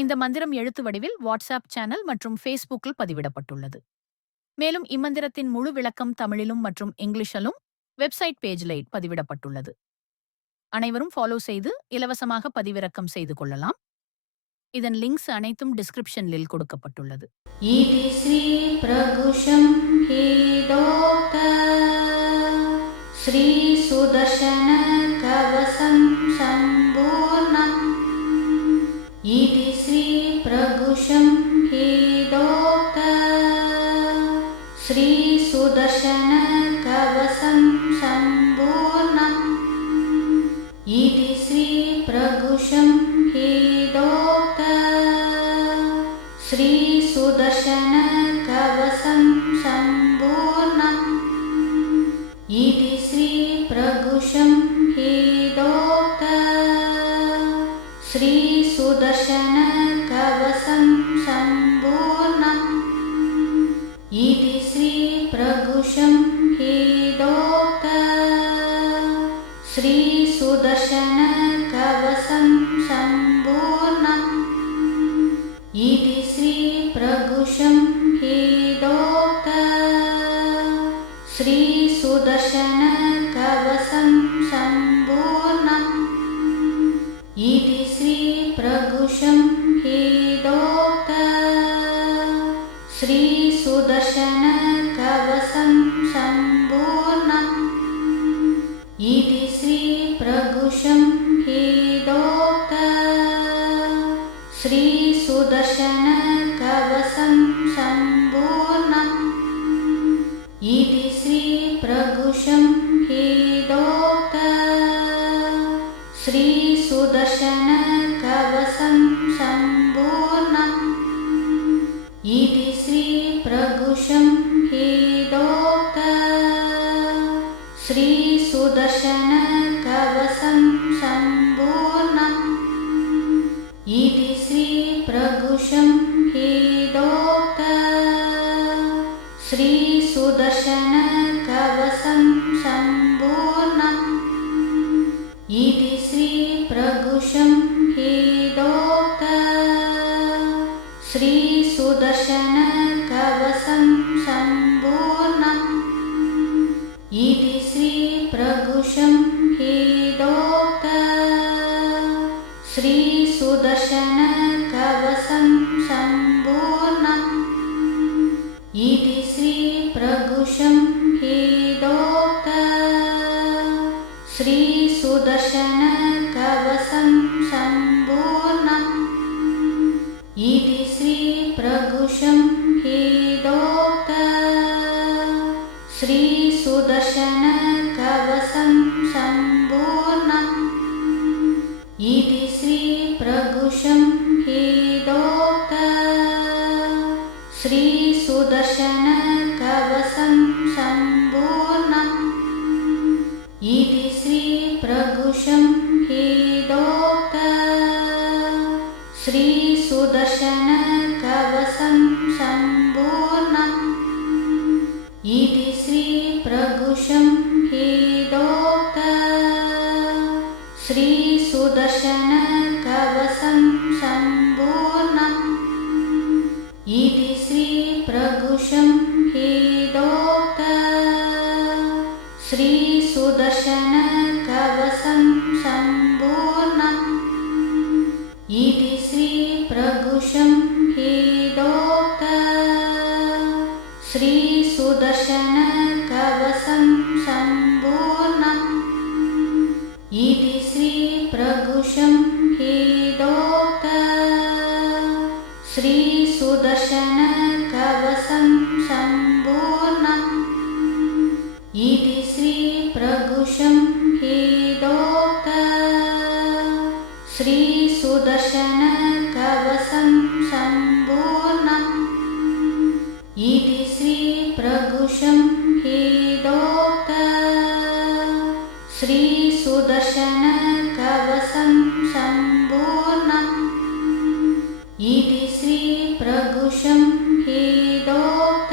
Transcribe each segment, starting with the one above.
இந்த மந்திரம் எழுத்து வடிவில் வாட்ஸ்அப் சேனல் மற்றும் ஃபேஸ்புக்கில் பதிவிடப்பட்டுள்ளது. மேலும் இம்மந்திரத்தின் முழு விளக்கம் தமிழிலும் மற்றும் இங்கிலீஷிலும் வெப்சைட் பேஜில் பதிவிடப்பட்டுள்ளது. அனைவரும் ஃபாலோ செய்து இலவசமாக பதிவிறக்கம் செய்து கொள்ளலாம். இதன் லிங்க்ஸ் அனைத்தும் டிஸ்கிரிப்ஷனில் கொடுக்கப்பட்டுள்ளது. इति श्री प्रघुषं हि दोक्त श्री सुदर्शन कवचं सम्पूर्णम् इति श्री प्रघुषं हि दोक्त श्री सुदर्शन कवचं सम्पूर्णम् इति श्री प्रघुषं हि दोक्त श्री सुदर्शन कवचं सम्पूर्णम् इति श्री प्रघुषं हि दोक्त श्री सुदर्शन कवचं सम्पूर्णम् इति श्री प्रघुषं हि दोक्त श्री सुदर्शन कवचं सम्पूर्णम् इति श्री प्रघुषं हि दोक्त श्री सुदर्शन कवचं सम्पूर्णम् इति श्री प्रघुषं हि दोक्त श्री सुदर्शन कवचं सम्पूर्णम् इति श्री प्रघुषं हि दोक्त श्री सुदर्शन कवचं सम्पूर्णम् इति श्री प्रघुषं हि दोक्त श्री सुदर्शन कवचं सम्पूर्णम् इति श्री प्रघुषं हि दोक्त श्री सुदर्शन कवचं सम्पूर्णम् इति श्री प्रघुषं हि दोक्त श्री सुदर्शन कवचं सम्पूर्णम् इति श्री प्रघुषं हि दोक्त श्री सुदर्शन कवचं सम्पूर्णम् इति श्री प्रघुषं हि दोक्त श्री सुदर्शन कवचं सम्पूर्णम् इति श्री प्रघुषं हि दोक्त श्री सुदर्शन कवचं सम्पूर्णम् इति श्री प्रघुषं हि दोक्त श्री सुदर्शन कवचं सम्पूर्णम् इति श्री प्रघुषं हि दोक्त श्री सुदर्शन कवचं सम्पूर्णम् इति श्री प्रघुषं हि दोक्त श्री सुदर्शन कवचं सम्पूर्णम् इति श्री प्रघुषं हि दोक्त श्री सुदर्शन कवचं सम्पूर्णम् इति श्री प्रघुषं हि दोक्त श्री सुदर्शन कवचं सम्पूर्णम् इति श्री प्रघुषं हि दोक्त श्री सुदर्शन कवचं सम्पूर्णम् इति श्री प्रघुषं हि दोक्त श्री सुदर्शन कवचं सम्पूर्णम् इति श्री प्रघुषं हि दोक्त श्री सुदर्शन कवचं सम्पूर्णम् इति श्री प्रघुषं हि दोक्त श्री सुदर्शन कवचं सम्पूर्णम् इति श्री प्रघुषं हि दोक्त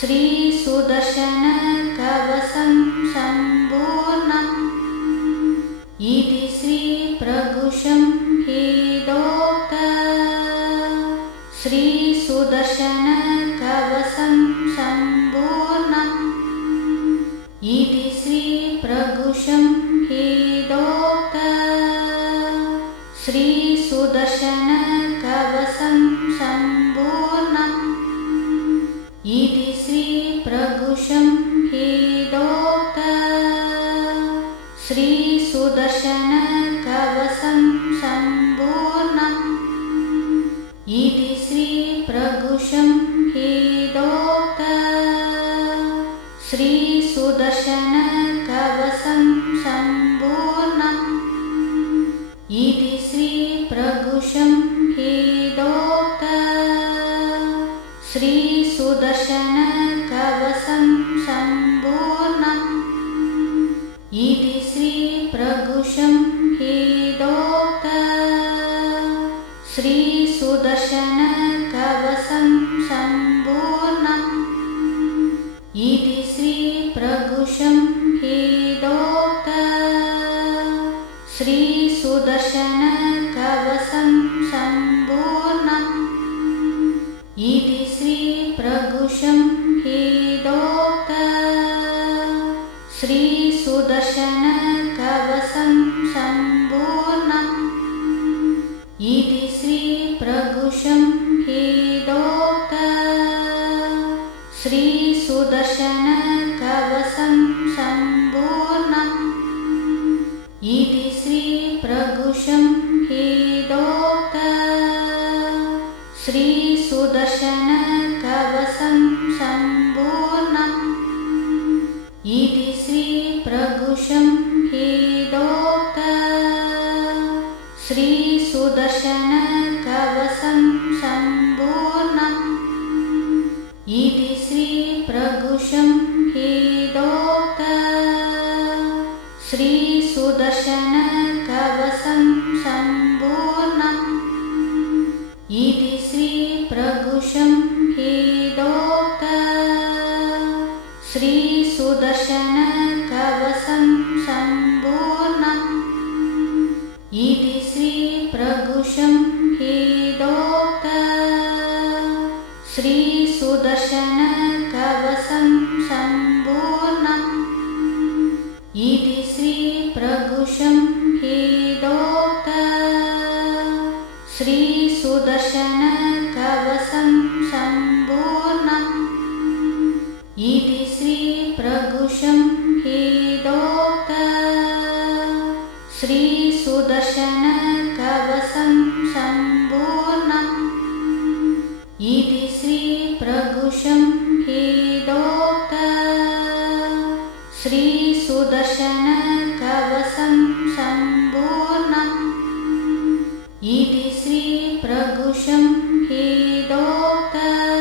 श्री सुदर्शन कवचं सम्पूर्णम् इति श्री प्रघुषं हि दोक्त सुदर्शनकवचं सम्पूर्णम् इति श्रीप्रभुशं हेदोक्तम् श्रीसुदर्शनकवचं सम्पूर्णम् इति श्रीप्रभुशं हेदोक्तम् श्रीसुदर्शनकवचं सम्पूर्णम् इति श्रीप्रभुशं हेदोक्तम् श्रीसुदर्शनकवचं सम्पूर्णम् इति श्रीप्रभुशं हेदोक्तम् श्रीसुदर्शनकवचं सम्पूर्णम् इति श्रीप्रभुशं हेदोक्तम् श्रीसुदर्शनकवचं सम्पूर्णम् इति श्रीप्रभुशं हेदोक्तम् श्रीसुदर्शनकवचं सम्पूर्णम् इति श्रीप्रभुशं हेदोक्तम् श्रीसुदर्शनकवचं सम्पूर्णम् इति श्रीप्रभुशं हेदोक्तम् श्रीसुदर्शनकवचं सम्पूर्णम् इति श्रीप्रभुशं हेदोक्तम् श्रीसुदर्शनकवचं सम्पूर्णम् इति श्रीप्रभुशं हेदोक्तम् श्रीसुदर्शनकवचं सम्पूर्णम् इति श्रीप्रभुशं हेदोक्तम् श्रीसुदर्शनकवचं सम्पूर्णम् इति श्रीप्रभुशं हेदोक्तम् श्रीसुदर्शनकवचं सम्पूर्णम् इति श्रीप्रभुशं हेदोक्तम् श्रीसुदर्शनकवचं सम्पूर्णम् इति श्रीप्रभुशं हेदोक्तम् श्रीसुदर्शनकवचं सम्पूर्णम् इति श्रीप्रभुशं हेदोक्तम् श्रीसुदर्शनकवचं सम्पूर्णम् इति श्रीप्रभुशं हेदोक्तम् श्रीसुदर्शनकवचं सम्पूर्णम् इति श्रीप्रभुशं हेदोक्तम् श्रीसुदर्शनकवचं सम्पूर्णम् इति श्रीप्रभुशं हेदोक्तम् श्रीसुदर्शनकवचं सम्पूर्णम् इति श्रीप्रभुशं हेदोक्तम्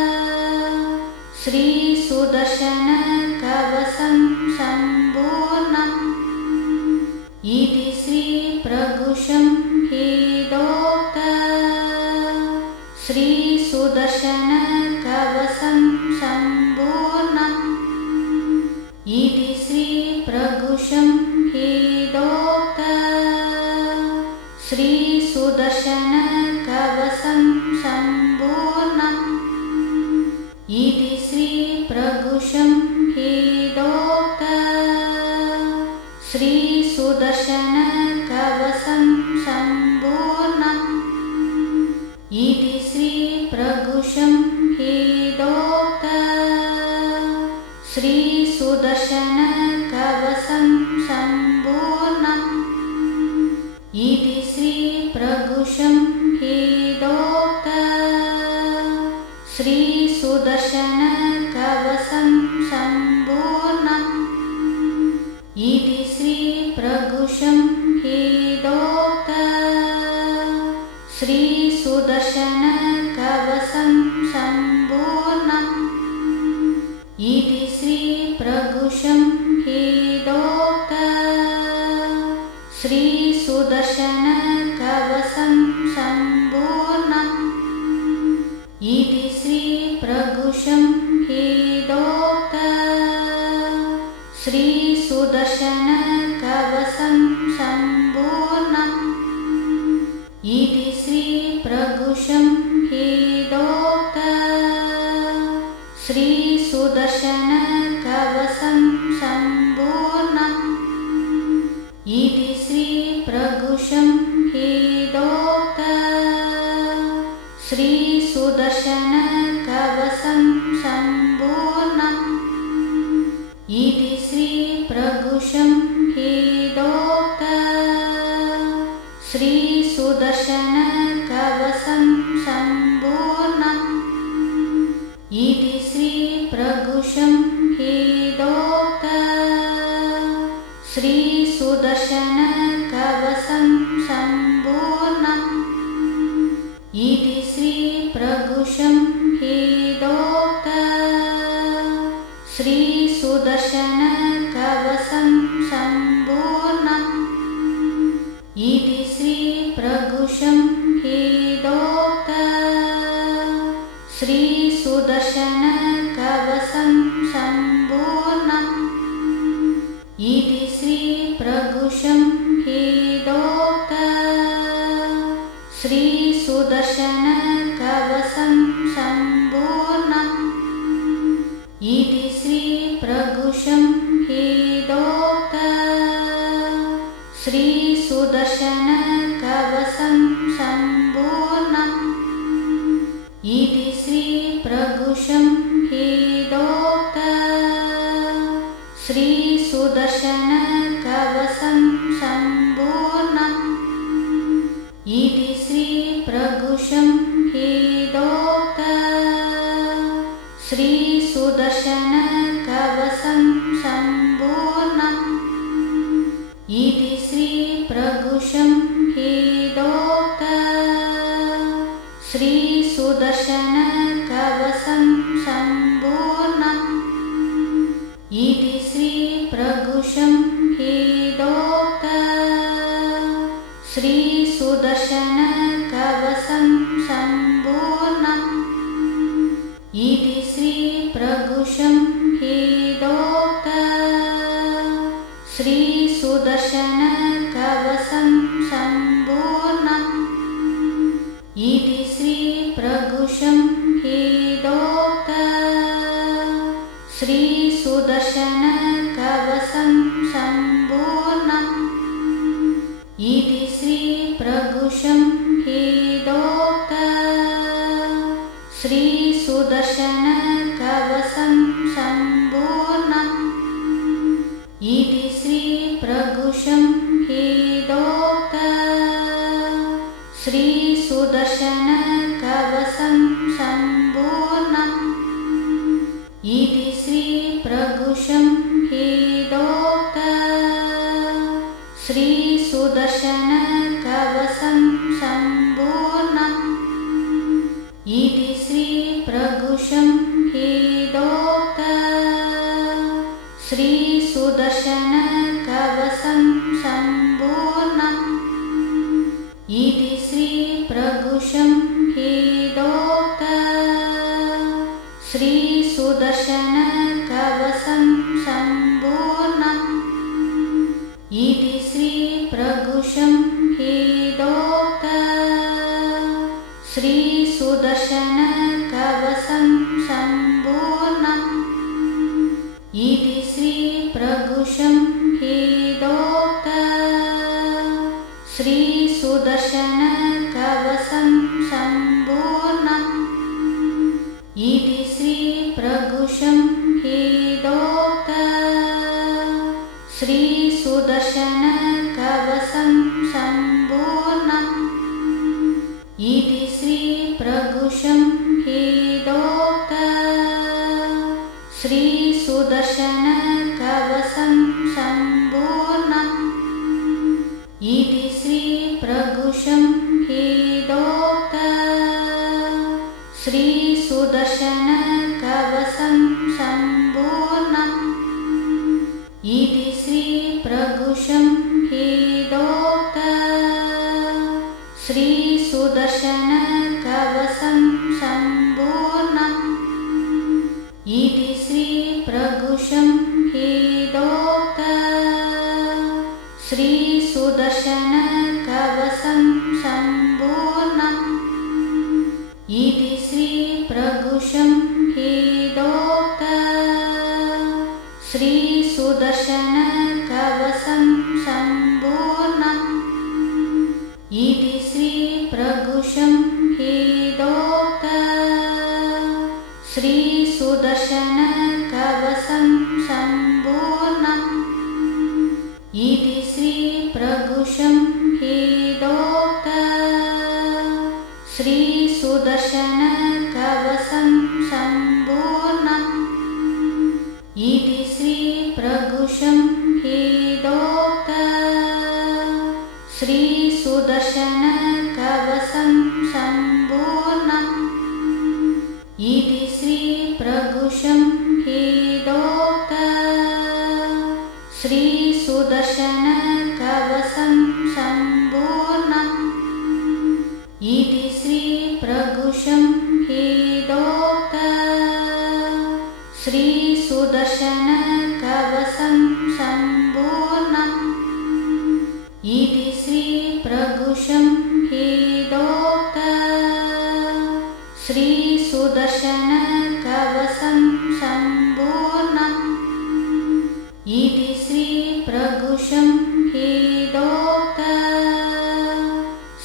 श्रीसुदर्शनकवचं सम्पूर्णम् इति श्रीप्रभुशं हेदोक्तम् श्रीसुदर्शनकवचं सम्पूर्णम् इति श्रीप्रभुशं हेदोक्तम् श्रीसुदर्शनकवचं सम्पूर्णम् इति श्रीप्रभुशं हेदोक्तम् श्रीसुदर्शनकवचं सम्पूर्णम् इति श्रीप्रभुशं हेदोक्तम् श्रीसुदर्शनकवचं सम्पूर्णम् इति श्रीप्रभुशं हेदोक्तम् श्रीसुदर्शनकवचं सम्पूर्णम् इति श्रीप्रभुशं हेदोक्तम् श्रीसुदर्शनकवचं सम्पूर्णम् इति श्रीप्रभुशं हेदोक्तम् श्रीसुदर्शनकवचं सम्पूर्णम् इति श्रीप्रभुशं हेदोक्तम् श्रीसुदर्शनकवचं सम्पूर्णम् इति श्रीप्रभुशं हेदोक्तम् श्रीसुदर्शनकवचं सम्पूर्णम् इति श्रीप्रभुशं हेदोक्तम् श्री सुदर्शन कवचं सम्पूर्णम् इति श्री प्रभुशं हेदोक्तम् श्री सुदर्शन कवचं सम्पूर्णम् इति श्री प्रभुशं हेदोक्तम् श्री सुदर्शन कवचं सम्पूर्णम् इति श्री प्रभुशं हेदोक्तम् श्री सुदर्शन कवचं सम्पूर्णम् इति श्री प्रभुशं हेदोक्तम् श्री सुदर्शन कवचं सम्पूर्णम् इति श्री प्रभुशं हेदोक्तम् श्री सुदर्शन कवचं सम्पूर्णम् इति श्री प्रभुशं हेदोक्तम् श्री सुदर्शन कवचं सम्पूर्णम् इति श्री प्रभुशं हेदोक्तम् श्री सुदर्शन कवचं सम्पूर्णम् इति श्री प्रभुशं हेदोक्तम् श्री सुदर्शन कवचं सम्पूर्णम् इति श्री प्रभुशं हेदोक्तम् श्री सुदर्शन कवचं सम्पूर्णम् इति श्री प्रभुशं हेदोक्तम् श्री सुदर्शन कवचं सम्पूर्णम् इति श्री प्रभुशं हेदोक्तम् श्री सुदर्शन कवचं सम्पूर्णम् इति श्री प्रभुशं हेदोक्तम् श्री सुदर्शन कवचं सम्पूर्णम् इति श्री प्रभुशं हेदोक्तम् श्री सुदर्शन कवचं सम्पूर्णम् इति श्री प्रभुशं हेदोक्तम् श्री सुदर्शन कवचं सम्पूर्णम् इति श्री प्रभुशं हेदोक्तम् श्री सुदर्शन कवचं सम्पूर्णम् इति श्री प्रभुशं हेदोक्तम् श्री सुदर्शन कवचं सम्पूर्णम् इति श्री प्रभुशं हेदोक्तम् श्री सुदर्शन कवचं सम्पूर्णम् इति श्री प्रभुशं हेदोक्तम् श्री सुदर्शन कवचं सम्पूर्णम् इति श्री प्रभुशं हेदोक्तम् श्री सुदर्शन कवचं सम्पूर्णम् इति श्री प्रभुशं हेदोक्तम् श्री सुदर्शन कवचं सम्पूर्णम् इति श्री प्रभुशं हेदोक्तम् श्री सुदर्शन कवचं सम्पूर्णम् इति श्री प्रभुशं हेदोक्तम् श्री सुदर्शन कवचं सम्पूर्णम् इति श्री प्रभुशं हेदोक्तम् श्री सुदर्शन कवचं सम्पूर्णम् इति श्री प्रभुशं हेदोक्तम् श्री सुदर्शन कवचं सम्पूर्णम् इति श्री प्रभुशं हेदोक्तम् श्री सुदर्शन कवचं सम्पूर्णम् इति श्री प्रभुशं हेदोक्तम् श्रीसुदर्शनकवचं सम्पूर्णम् इति श्रीप्रभुशं हेदोक्तम् श्रीसुदर्शनकवचं सम्पूर्णम् इति श्रीप्रभुशं हेदोक्तम् श्रीसुदर्शनकवचं सम्पूर्णम् इति श्रीप्रभुशं हेदोक्तम् श्रीसुदर्शनकवचं सम्पूर्णम् इति श्रीप्रभुशं हेदोक्तम् श्रीसुदर्शनकवचं सम्पूर्णम् इति श्रीप्रभुशं हेदोक्तम्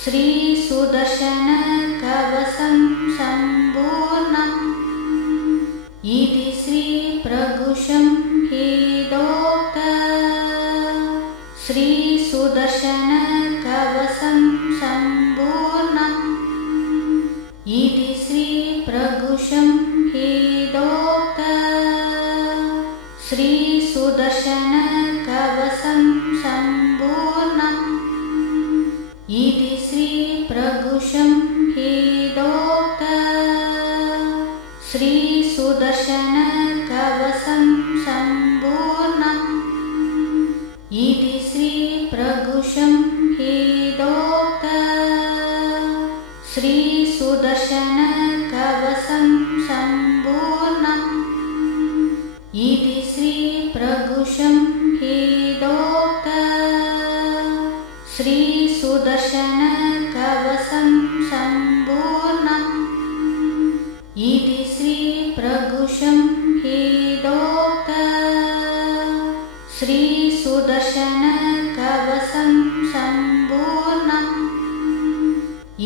श्रीसुदर्शनकवचं सम्पूर्णम् इति श्रीप्रभुशं हेदोक्तम् श्रीसुदर्शनकवचं सम्पूर्णम् इति श्रीप्रभुशं हेदोक्तम् श्रीसुदर्शनकवचं सम्पूर्णम् इति श्रीप्रभुशं हेदोक्तम् श्रीसुदर्शनकवचं सम्पूर्णम् इति श्रीप्रभुशं हेदोक्तम् श्रीसुदर्शनकवचं सम्पूर्णम् इति श्रीप्रभुशं हेदोक्तम् श्रीसुदर्शनकवचं सम्पूर्णम् इति श्रीप्रभुशं हेदोक्तम् श्रीसुदर्शनकवचं सम्पूर्णम् इति श्रीप्रभुशं हेदोक्तम् श्रीसुदर्शनकवचं सम्पूर्णम्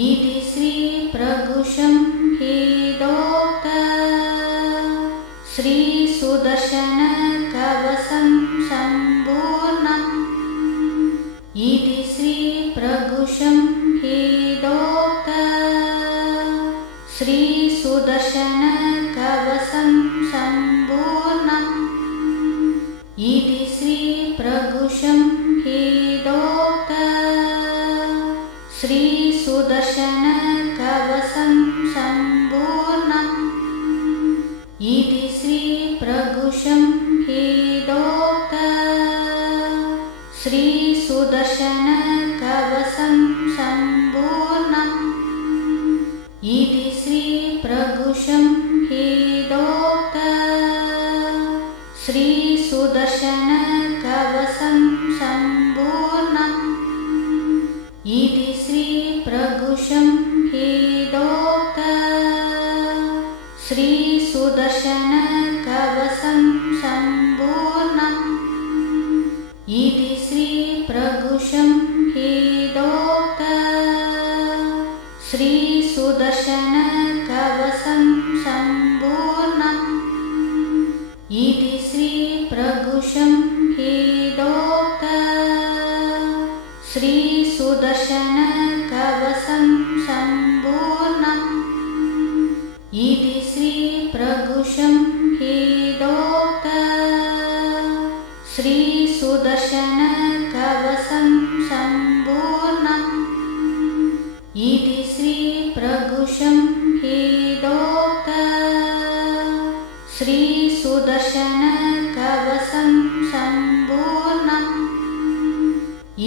इति श्रीप्रभुशं हेदोक्तम् श्रीसुदर्शनकवचं सम्पूर्णम् इति श्रीप्रभुशं हेदोक्तम् श्रीसुदर्शनकवचं सम्पूर्णम् इति श्रीप्रभुशं हेदोक्तम् श्रीसुदर्शनकवचं सम्पूर्णम् इति श्रीप्रभुशं हेदोक्तम् श्रीसुदर्शनकवचं सम्पूर्णम् इति श्रीप्रभुशं हेदोक्तम् श्रीसुदर्शनकवचं सम्पूर्णम् इति श्रीप्रभुशं हेदोक्तम् श्रीसुदर्शनकवचं सम्पूर्णम् इति श्रीप्रभुशं हेदोक्तम् श्रीसुदर्शनकवचं सम्पूर्णम् इति श्रीप्रभुशं हेदोक्तम् श्रीसुदर्शनकवचं सम्पूर्णम् इति श्रीप्रभुशं हेदोक्तम् श्रीसुदर्शनकवचं सम्पूर्णम् इति श्रीप्रभुशं हेदोक्तम् श्रीसुदर्शनकवचं सम्पूर्णम् इति श्रीप्रभुशं हेदोक्तम् श्रीसुदर्शनकवचं सम्पूर्णम् इति श्रीप्रभुशं हेदोक्तम् श्रीसुदर्शनकवचं सम्पूर्णम्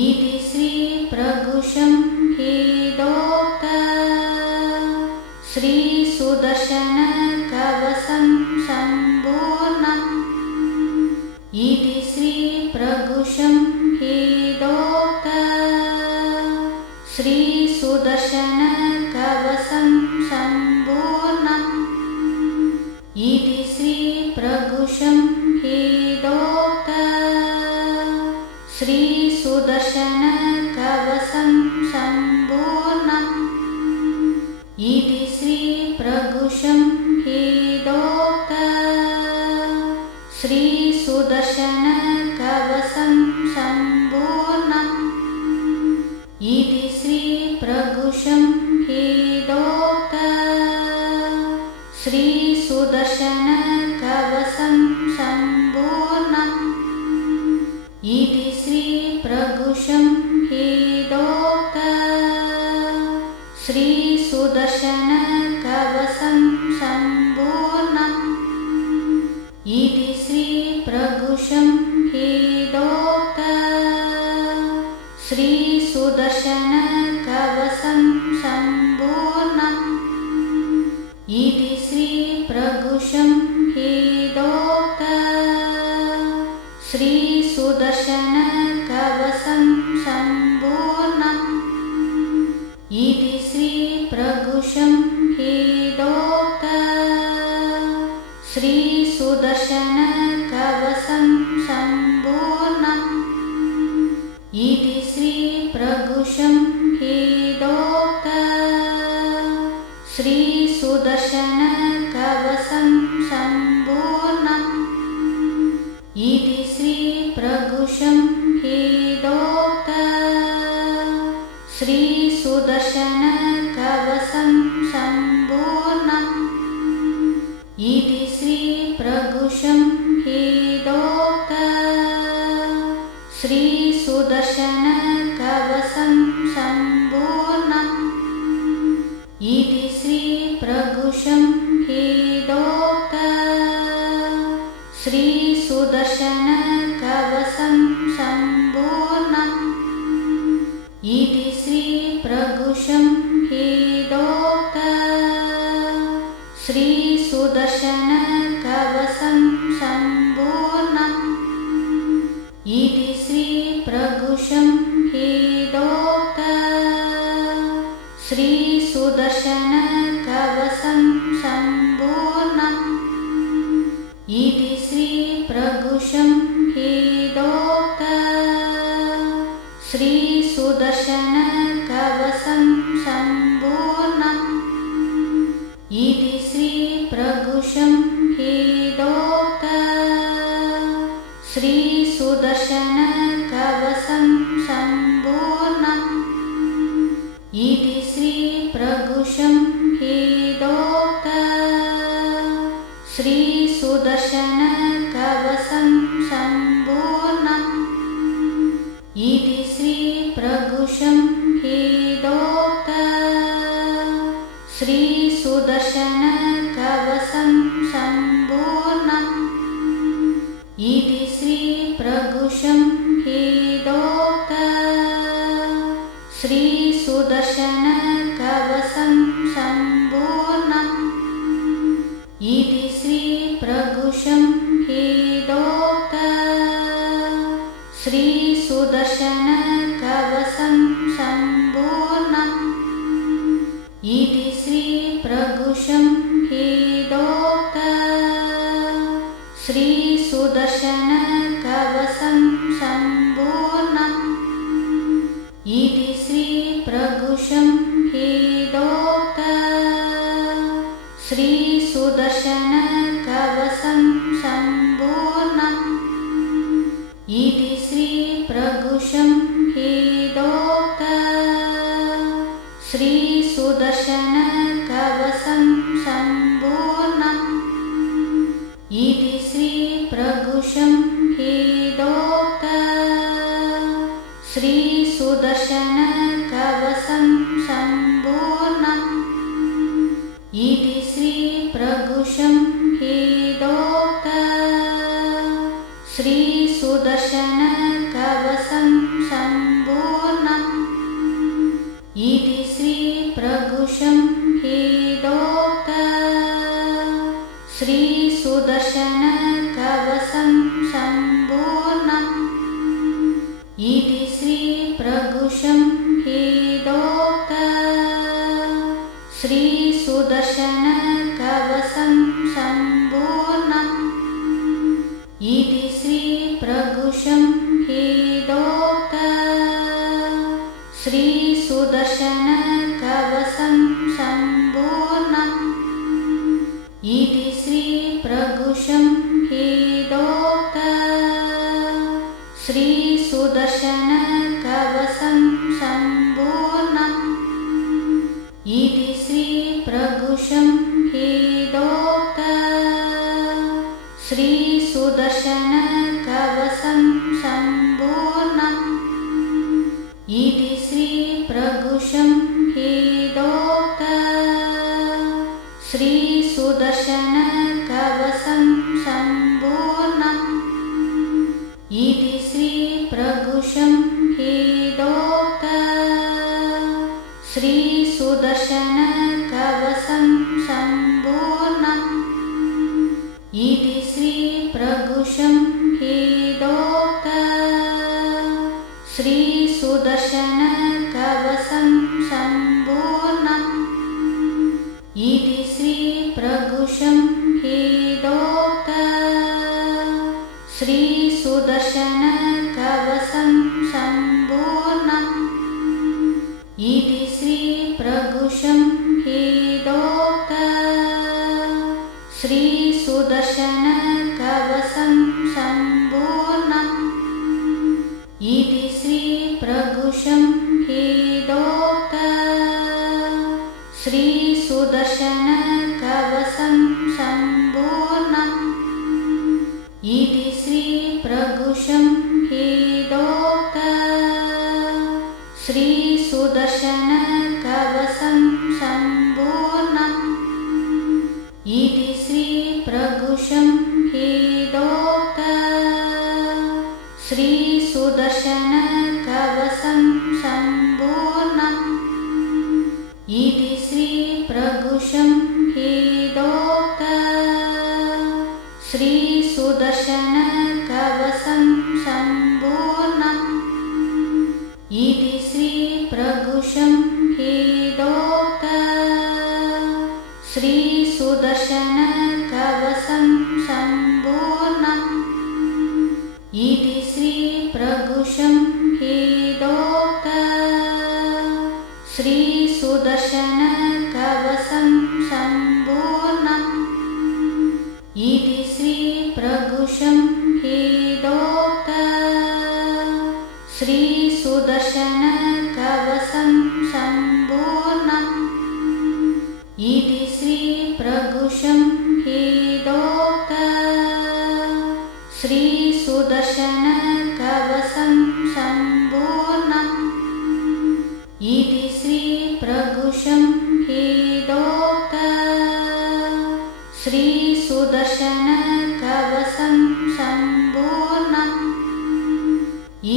इति श्रीप्रभुशं हेदोक्तम् श्रीसुदर्शनकवचं सम्पूर्णम् इति श्रीप्रभुशं हेदोक्तम् श्रीसुदर्शनकवचं सम्पूर्णम् इति श्रीप्रभुशं हेदोक्तम् श्रीसुदर्शनकवचं सम्पूर्णम् इति श्री श्री सुदर्शन कवचं सम्पूर्णम् इति श्री प्रघुषं हेदोक्तम् श्री सुदर्शन कवचं सम्पूर्णम् इति श्री प्रघुषं हेदोक्तम् श्री सुदर्शन कवचं सम्पूर्णम् इति श्री प्रघुषं हेदोक्तम् श्री सुदर्शन कवचं सम्पूर्णम् इति श्री प्रघुषं हेदोक्तम् श्री सुदर्शन कवचं सम्पूर्णम् इति श्री प्रघुषं हेदोक्तम् श्री सुदर्शन कवचं सम्पूर्णम् इति श्री प्रघुषं हेदोक्तम् श्री सुदर्शन कवचं सम्पूर्णम् इति श्री प्रघुषं हेदोक्तम् श्री सुदर्शन कवचं सम्पूर्णम् इति श्री प्रघुषं हेदोक्तम् श्री सुदर्शन कवचं सम्पूर्णम् इति श्री प्रघुषं हेदोक्तम् श्री सुदर्शन कवचं सम्पूर्णम् इति श्री प्रघुषं हेदोक्तम् श्री सुदर्शन कवचं सम्पूर्णम् इति श्री प्रघुषं हेदोक्तम् श्री सुदर्शन कवचं सम्पूर्णम् इति श्री प्रघुषं हेदोक्तम् श्री सुदर्शन कवचं सम्पूर्णम् इति श्री प्रघुषं हेदोक्तम् श्री सुदर्शन कवचं सम्पूर्णम् इति श्री प्रघुषं हेदोक्तम् श्री सुदर्शन कवचं सम्पूर्णम् इति श्री प्रघुषं हेदोक्तम् श्री सुदर्शन कवचं सम्पूर्णम् इति श्री प्रघुषं हेदोक्तम् श्री सुदर्शन कवचं सम्पूर्णम् इति श्री प्रघुषं हेदोक्तम् श्री सुदर्शन कवचं सम्पूर्णम् इति श्री प्रघुषं हेदोक्तम् श्री सुदर्शन कवचं सम्पूर्णम् इति श्री प्रघुषं हेदोक्तम् श्री सुदर्शन कवचं सम्पूर्णम् इति श्री प्रघुषं हेदोक्तम् श्री सुदर्शन कवचं सम्पूर्णम् इति श्री प्रघुषं हेदोक्तम् श्री सुदर्शन कवचं सम्पूर्णम् इति श्री प्रघुषं हेदोक्तम् श्री सुदर्शन कवचं सम्पूर्णम् इति श्री प्रघुषं हेदोक्तम् श्री सुदर्शन कवचं सम्पूर्णम् इति श्री प्रघुषं हेदोक्तम् श्री सुदर्शन कवचं सम्पूर्णम् इति श्री प्रघुषं हेदोक्तम् श्री सुदर्शन कवचं सम्पूर्णम् इति श्री प्रघुषं हेदोक्तम् श्री सुदर्शन कवचं सम्पूर्णम् इति श्री प्रभुशं हेदोक्तम् श्री सुदर्शन कवचं सम्पूर्णम् इति श्री प्रभुशं हेदोक्तम् श्री सुदर्शन कवचं सम्पूर्णम् इति श्री प्रभुशं हेदोक्तम् श्री सुदर्शन कवचं सम्पूर्णम् इति श्री प्रभुशं हेदोक्तम् श्री सुदर्शन कवचं सम्पूर्णम् इति श्री प्रभुशं हेदोक्तम् श्री सुदर्शन कवचं सम्पूर्णम् इति श्री प्रभुशं हेदोक्तम् श्री सुदर्शन कवचं सम्पूर्णम् इति श्री प्रभुशं हेदोक्तम् श्री सुदर्शन कवचं सम्पूर्णम् इति श्री प्रभुशं हेदोक्तम् श्री सुदर्शन कवचं सम्पूर्णम् इति श्री प्रभुशं हेदोक्तम् श्री सुदर्शन कवचं सम्पूर्णम् इति श्री प्रभुशं हेदोक्तम् श्री सुदर्शन कवचं सम्पूर्णम् इति श्री प्रभुशं हेदोक्तम् श्री सुदर्शन कवचं सम्पूर्णम् इति श्री प्रभुशं हेदोक्तम् श्री सुदर्शन कवचं सम्पूर्णम् इति श्री प्रभुशं हेदोक्तम् श्री सुदर्शन कवचं सम्पूर्णम्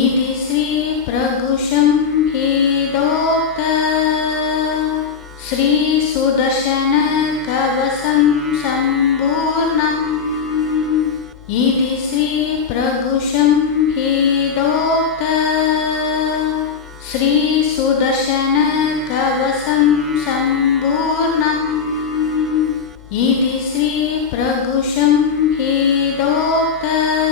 इति श्री प्रभुशं हेदोक्तम् श्री सुदर्शन कवचं सम्पूर्णम् इति श्री प्रभुशं हेदोक्तम् श्री सुदर्शन कवचं सम्पूर्णम् इति श्री प्रभुशं हेदोक्तम्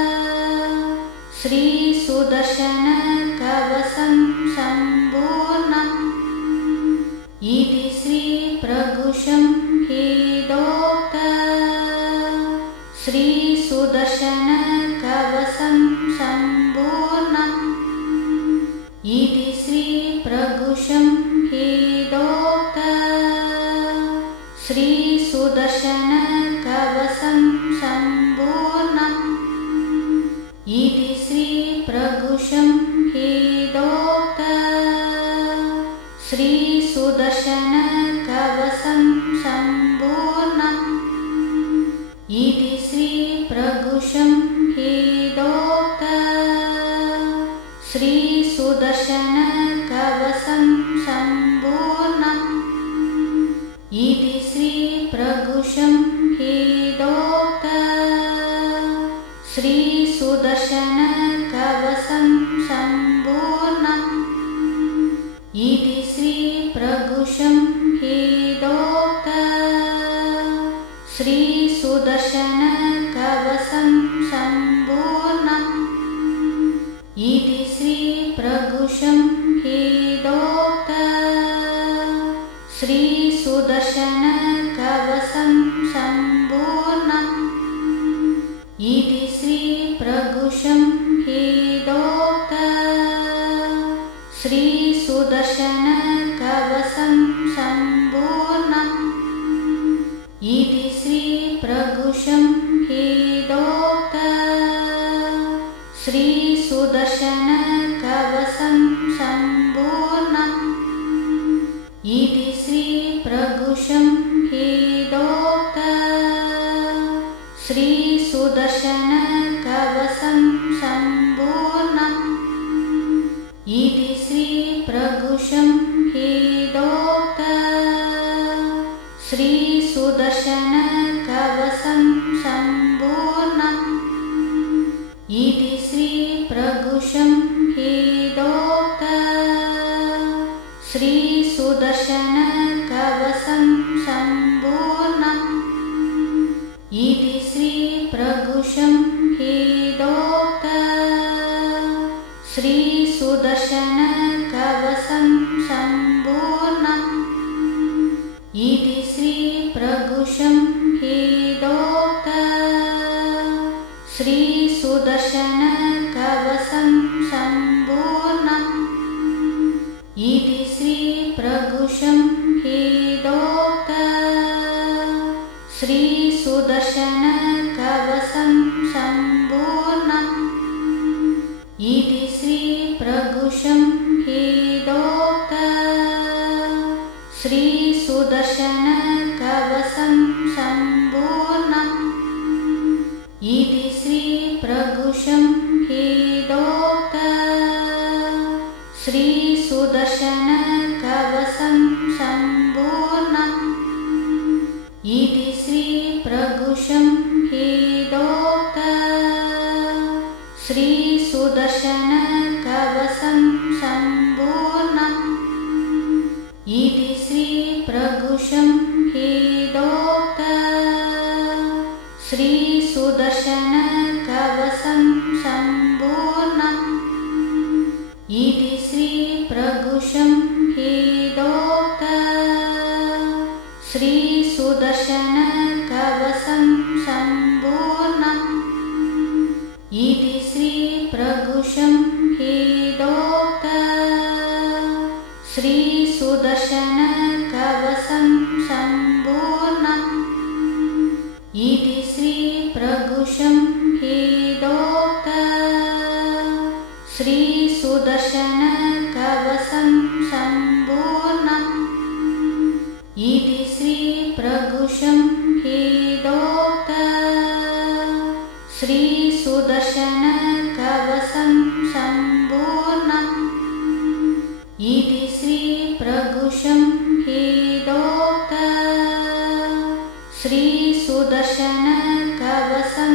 श्री सुदर्शन कवचं सम्पूर्णम् इति श्री प्रभुशं हेदोक्तम् श्री सुदर्शन कवचं सम्पूर्णम् इति श्री प्रभुशं हेदोक्तम् श्री सुदर्शन कवचं सम्पूर्णम् इति श्री प्रभुशं हेदोक्तम् श्री सुदर्शन कवचं सम्पूर्णम् इति श्री प्रभुशं हेदोक्तम् श्री सुदर्शन कवचं सम्पूर्णम् इति श्री प्रभुशं हेदोक्तम् श्री सुदर्शन कवचं सम्पूर्णम् इति श्री प्रभुशं हेदोक्तम् श्री सुदर्शन कवचं सम्पूर्णम् इति श्री प्रभुशं हेदोक्तम् श्री सुदर्शन कवचं सम्पूर्णम् इति श्री प्रभुशं हेदोक्तम् श्री सुदर्शन कवचं सम्पूर्णम् इति श्री प्रभुशं हेदोक्तम् श्री सुदर्शन कवचं सम्पूर्णम् इति श्री प्रभुशं हेदोक्तम् श्री सुदर्शन कवचं सम्पूर्णम् इति श्री प्रघुषं हेदोक्तम् श्री सुदर्शन कवचं सम्पूर्णम् इति श्री प्रघुषं हेदोक्तम् श्री सुदर्शन कवचं सम्पूर्णम् इति श्री प्रघुषं हेदोक्तम् श्री सुदर्शन कवचं सम्पूर्णम् इति श्री प्रघुषं हेदोक्तम् श्री सुदर्शन कवचं सम्पूर्णम् इति श्री प्रघुषं हेदोक्तम् श्री सुदर्शन कवचं सम्पूर्णम् इति श्री प्रघुषं हेदोक्तम् श्री सुदर्शन कवचं सम्पूर्णम् इति श्री प्रघुषं हेदोक्तम् श्री सुदर्शन कवचं सम्पूर्णम् इति श्री प्रघुषं हेदोक्तम् श्री सुदर्शन कवचं सम्पूर्णम् इति श्री प्रघुषं हेदोक्तम् श्री सुदर्शन कवचं सम्पूर्णम् इति श्री प्रघुषं हेदोक्तम् श्री सुदर्शन कवचं सम्पूर्णम् इति श्री प्रघुषं हेदोक्तम् श्री सुदर्शन कवचं सम्पूर्णम् इति श्री प्रघुषं हेदोक्तम् श्री सुदर्शन कवचं सम्पूर्णम् इति श्री प्रघुषं हेदोक्तम् श्री सुदर्शन कवचं सम्पूर्णम् इति श्री प्रघुषं हेदोक्तम् श्री सुदर्शन कवचं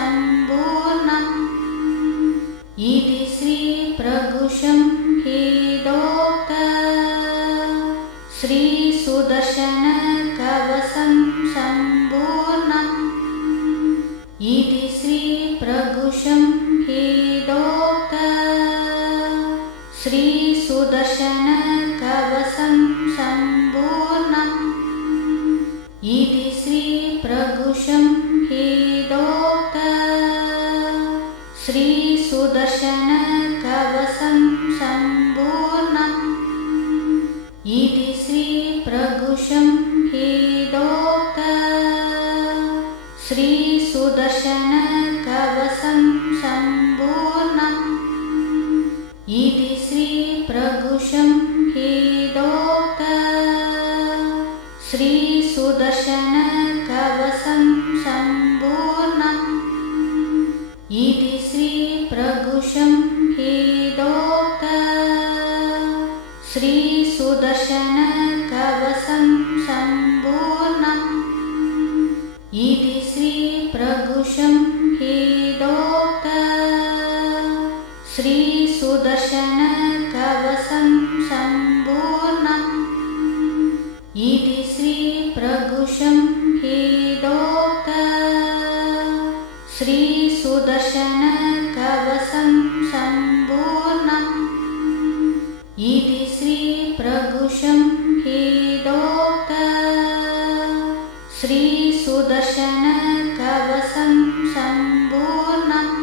सम्पूर्णम् इति श्री प्रघुषं हेदोक्तम् श्री सुदर्शन कवचं सम्पूर्णम् इति श्री प्रघुषं हेदोक्तम् श्री सुदर्शन कवचं सम्पूर्णम् इति श्री प्रघुषं हेदोक्तम् श्री सुदर्शन कवचं सम्पूर्णम् इति श्री प्रघुषं हेदोक्तम् श्री सुदर्शन कवचं सम्पूर्णम् इति श्री प्रघुषं हेदोक्तम् श्री सुदर्शन कवचं सम्पूर्णम् इति श्री प्रघुषं हेदोक्तम् श्री सुदर्शन कवचं सम्पूर्णम् इति श्री प्रघुषं हेदोक्तम् श्री सुदर्शन कवचं सम्पूर्णम् इति श्री प्रघुषं हेदोक्तम् श्री सुदर्शन कवचं सम्पूर्णम् इति श्री प्रघुषं हेदोक्तम् श्री सुदर्शन कवचं सम्पूर्णम्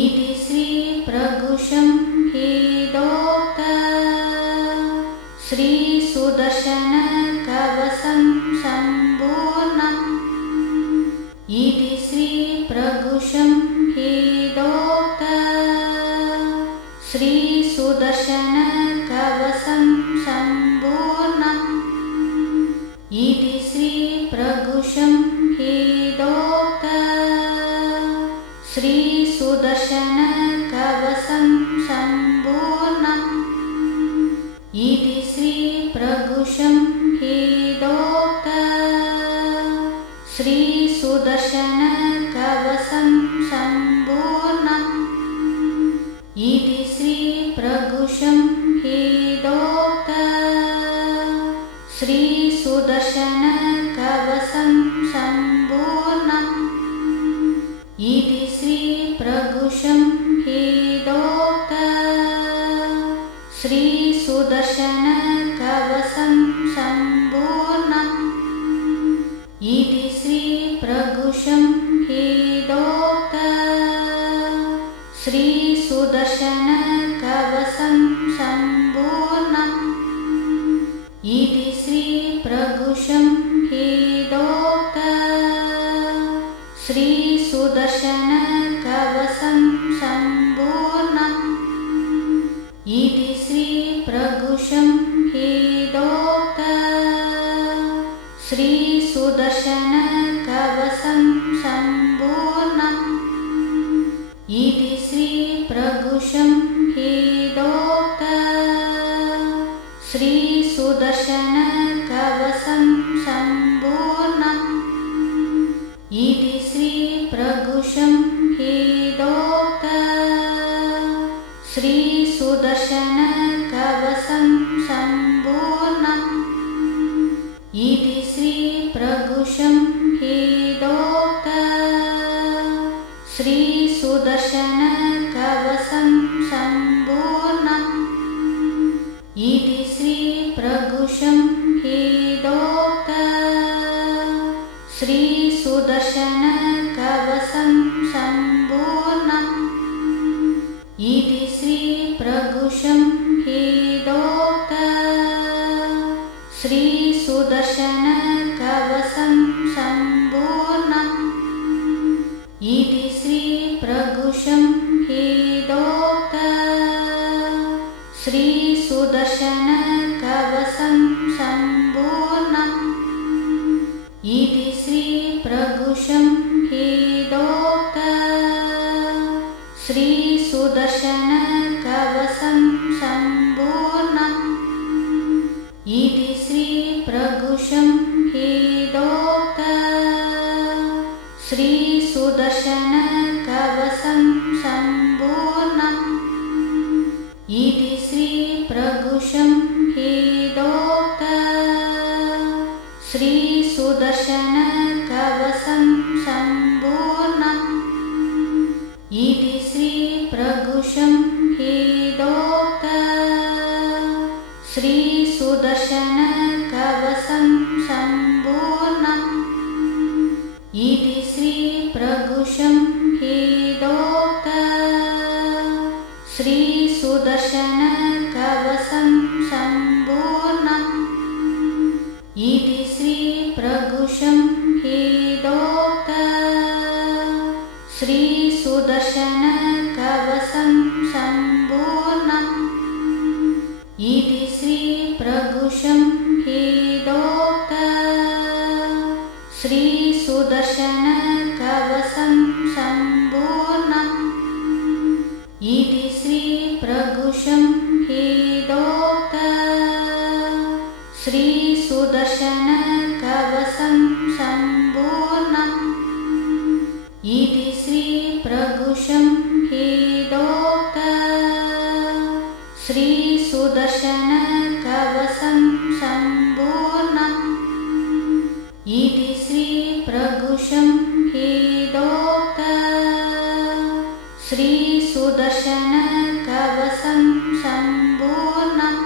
इति श्री प्रघुषं हेदोक्तम् श्री सुदर्शन कवचं सम्पूर्णम् इति श्री प्रघुषं हेदोक्तम् श्री सुदर्शन कवचं सम्पूर्णम् इति श्री प्रघुषं हेदोक्तम् श्री सुदर्शन कवचं सम्पूर्णम् इति श्री प्रघुषं हेदोक्तम् श्री सुदर्शन कवचं सम्पूर्णम् इति श्री प्रघुषं हेदोक्तम् श्री सुदर्शन कवचं सम्पूर्णम् इति श्री प्रघुषं हेदोक्तम् श्री सुदर्शन कवचं सम्पूर्णम् इति श्री प्रघुषं हेदोक्तम् श्री सुदर्शन कवचं सम्पूर्णम् इति श्री प्रघुषं हेदोक्तम् श्री सुदर्शन कवचं सम्पूर्णम् इति श्री प्रघुषं हेदोक्तम् श्री सुदर्शन कवचं सम्पूर्णम् इति श्री प्रघुषं हेदोक्तम् श्री सुदर्शन कवचं सम्पूर्णम् इति श्री प्रघुषं हेदोक्तम् श्री सुदर्शन कवचं सम्पूर्णम् इति श्री प्रघुषं हेदोक्तम् श्री सुदर्शन कवचं सम्पूर्णम् इति श्री प्रघुषं हेदोक्तम् श्री सुदर्शन कवचं सम्पूर्णम् इति श्री प्रघुषं हेदोक्तम् श्री सुदर्शन कवचं सम्पूर्णम् इति श्री प्रघुषं हेदोक्तम् श्री सुदर्शन कवचं सम्पूर्णम् इति श्री प्रघुषं हेदोक्तम् श्री सुदर्शन कवचं सम्पूर्णम् इति श्री प्रघुषं हेदोक्तम् श्री सुदर्शन कवचं सम्पूर्णम् इति श्री प्रघुषं हेदोक्तम् श्री सुदर्शन कवचं सम्पूर्णम् इति श्री प्रघुषं हेदोक्तम् श्री सुदर्शन कवचं सम्पूर्णम् इति श्री प्रघुषं हेदोक्तम् श्री सुदर्शन कवचं सम्पूर्णम् इति श्री प्रघुषं हेदोक्तम् श्री सुदर्शन कवचं सम्पूर्णम् इति श्री प्रघुषं हेदोक्तम् श्री सुदर्शन कवचं सम्पूर्णम् इति श्री प्रघुषं हेदोक्तम् श्री सुदर्शन कवचं सम्पूर्णम्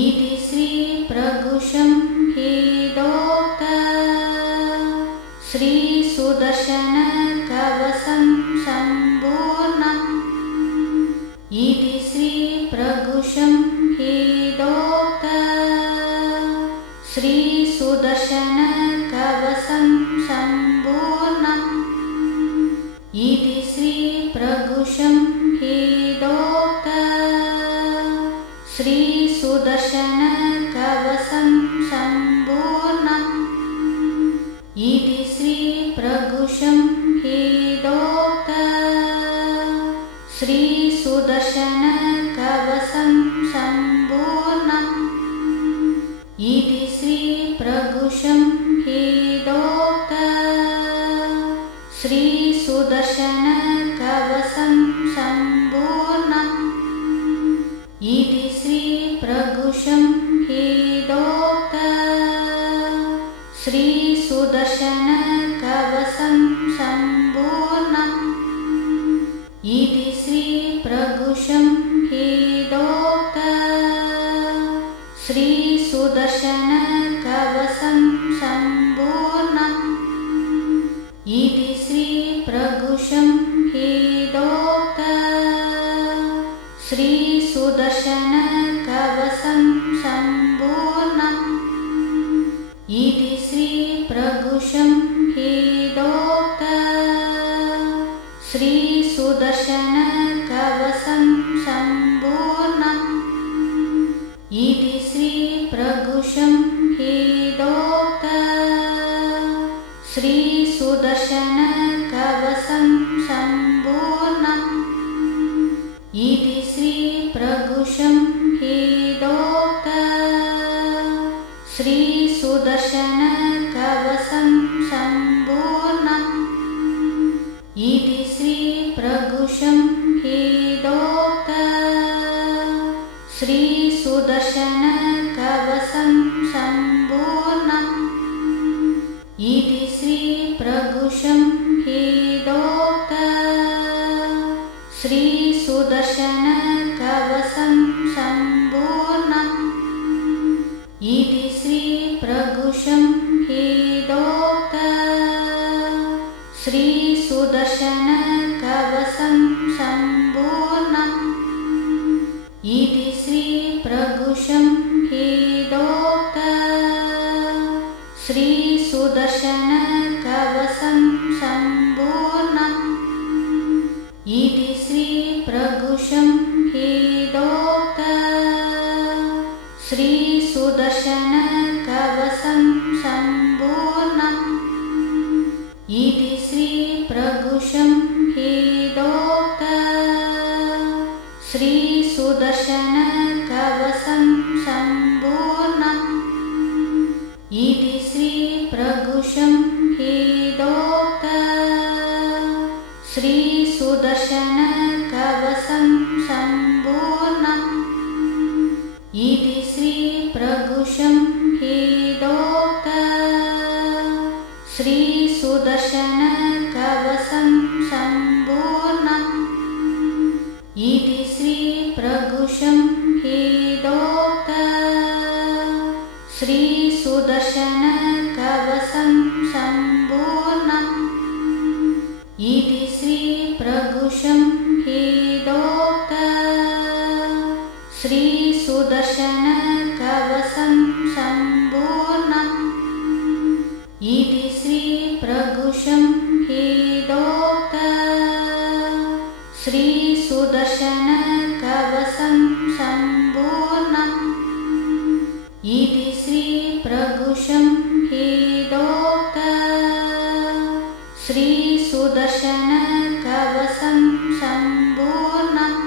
इति श्री प्रघुषं हेदोक्तम् श्री सुदर्शन कवचं सम्पूर्णम् इति श्री प्रघुषं हेदोक्तम् श्री सुदर्शन कवचं सम्पूर्णम् इति श्री प्रघुषं हेदोक्तम् श्री सुदर्शन कवचं सम्पूर्णम् इति श्री प्रघुषं हेदोक्तम् श्री सुदर्शन कवचं सम्पूर्णम् इति श्री प्रघुषं हेदोक्तम् श्री सुदर्शन कवचं सम्पूर्णम् इति श्री प्रघुषं हेदोक्तम् श्री सुदर्शन कवचं सम्पूर्णम् इति श्री प्रभुशं हेदोक्तम् श्री सुदर्शन कवचं सम्पूर्णम् इति श्री प्रभुशं हेदोक्तम् श्री सुदर्शन कवचं सम्पूर्णम् इति श्री प्रभुशं हेदोक्तम् श्री सुदर्शन कवचं सम्पूर्णम् इति श्री प्रभुशं हेदोक्तम् श्री सुदर्शन कवचं सम्पूर्णम् इति श्री प्रभुशं हेदोक्तम् श्री सुदर्शन कवचं सम्पूर्णम् इति श्री प्रभुशं हेदोक्तम् श्री सुदर्शन कवचं सम्पूर्णम् इति श्री प्रभुशं हेदोक्तम् श्री सुदर्शन कवचं सम्पूर्णम् इति श्री प्रभुशं हेदोक्तम् श्री सुदर्शन कवचं सम्पूर्णम् इति श्री प्रभुशं हेदोक्तम् श्री सुदर्शन कवचं सम्पूर्णम् इति श्री प्रभुशं हेदोक्तम् श्री सुदर्शन कवचं सम्पूर्णम् इति श्री प्रभुशं हेदोक्तम् श्री सुदर्शन कवचं सम्पूर्णम् इति श्री प्रभुशं हेदोक्तम् श्री सुदर्शन कवचं सम्पूर्णम् इति श्री प्रभुशं हेदोक्तम् श्री सुदर्शन कवचं सम्पूर्णम् इति श्री प्रभुशं हेदोक्तम् श्री सुदर्शन कवचं सम्पूर्णम् इति श्री प्रभुशं हेदोक्तम् श्री सुदर्शन कवचं सम्पूर्णम् इति श्री प्रभुशं हेदोक्तम् श्री सुदर्शन कवचं सम्पूर्णम् इति श्री प्रभुशं हेदोक्तम् श्री सुदर्शन कवचं सम्पूर्णम्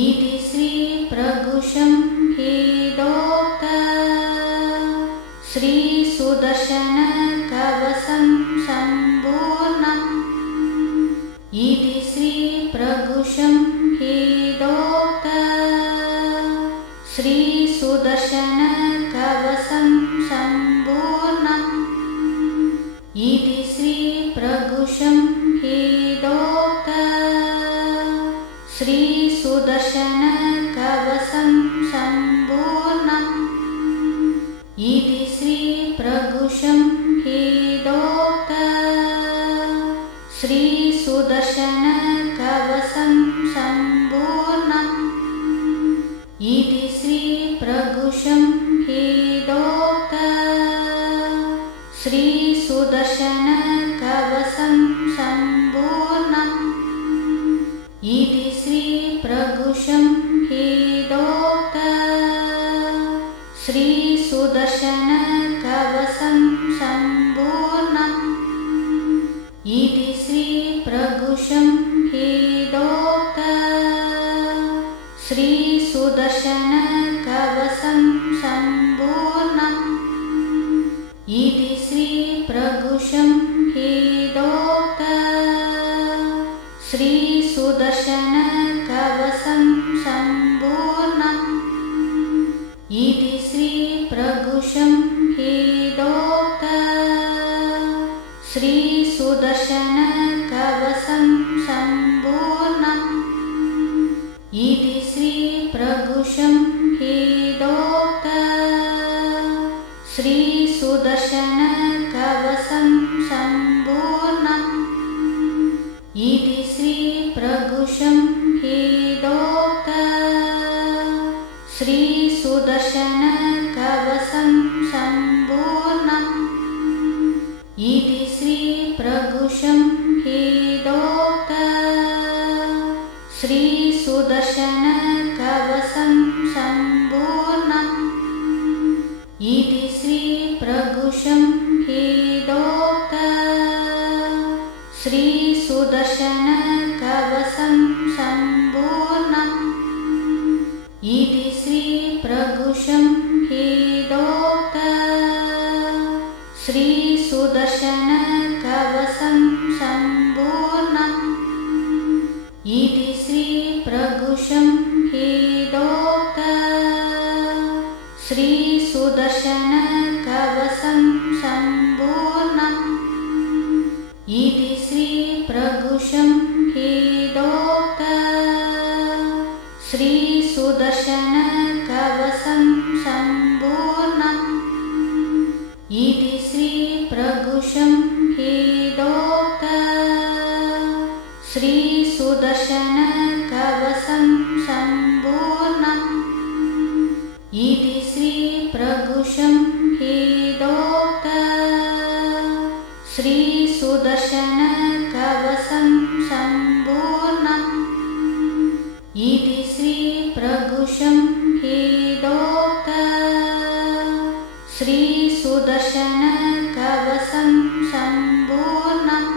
इति श्री प्रभुशं हेदोक्तम् श्री सुदर्शन कवचं सम्पूर्णम् इति श्री प्रभुशं हेदोक्तम् श्री सुदर्शन कवचं सम्पूर्णम् इति श्री प्रभुशं हेदोक्तम् श्री सुदर्शन कवचं सम्पूर्णम् इति श्री प्रभुशं हेदोक्तम् श्री सुदर्शन कवचं सम्पूर्णम् इति श्री प्रभुशं हेदोक्तम् श्री सुदर्शन कवचं सम्पूर्णम् इति श्री प्रभुशं हेदोक्तम् श्री सुदर्शन कवचं सम्पूर्णम् इति श्री प्रभुशं हेदोक्तम् श्री सुदर्शन कवचं सम्पूर्णम् इति श्री प्रभुशं हेदोक्तम् श्री सुदर्शन कवचं सम्पूर्णम् इति श्री प्रभुशं हेदोक्तम् श्रीसुदर्शनकवचं सम्पूर्णम् इति श्रीप्रभुशं हेदोक्तम् श्रीसुदर्शनकवचं सम्पूर्णम् इति श्रीप्रभुशं हेदोक्तम् श्रीसुदर्शनकवचं सम्पूर्णम् इति श्रीप्रभुशं हेदोक्तम् श्रीसुदर्शनकवचं सम्पूर्णम् इति श्रीप्रभुशं हेदोक्तम् श्रीसुदर्शनकवचं सम्पूर्णम् इति श्रीप्रभुशं हेदोक्तम् श्रीसुदर्शनकवचं सम्पूर्णम् इति श्रीप्रभुशं हेदोक्तम् श्रीसुदर्शनकवचं सम्पूर्णम् इति श्रीप्रभुशं हेदोक्तम् श्रीसुदर्शनकवचं सम्पूर्णम् इति श्रीप्रभुशं हेदोक्तम् श्रीसुदर्शनकवचं सम्पूर्णम् इति श्रीप्रभुशं हेदोक्तम् श्रीसुदर्शनकवचं सम्पूर्णम्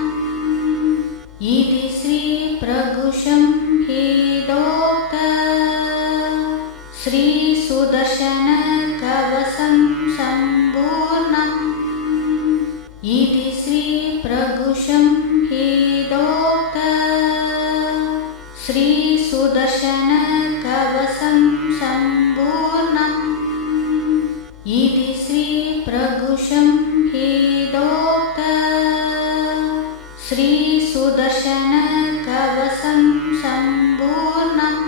इति श्रीप्रभुशं हेदोक्तम् श्रीसुदर्शनकवचं सम्पूर्णम् इति श्रीप्रभुशं हेदोक्तम् श्रीसुदर्शनकवचं सम्पूर्णम् इति श्रीप्रभुशं हेदोक्तम् श्रीसुदर्शनकवचं सम्पूर्णम्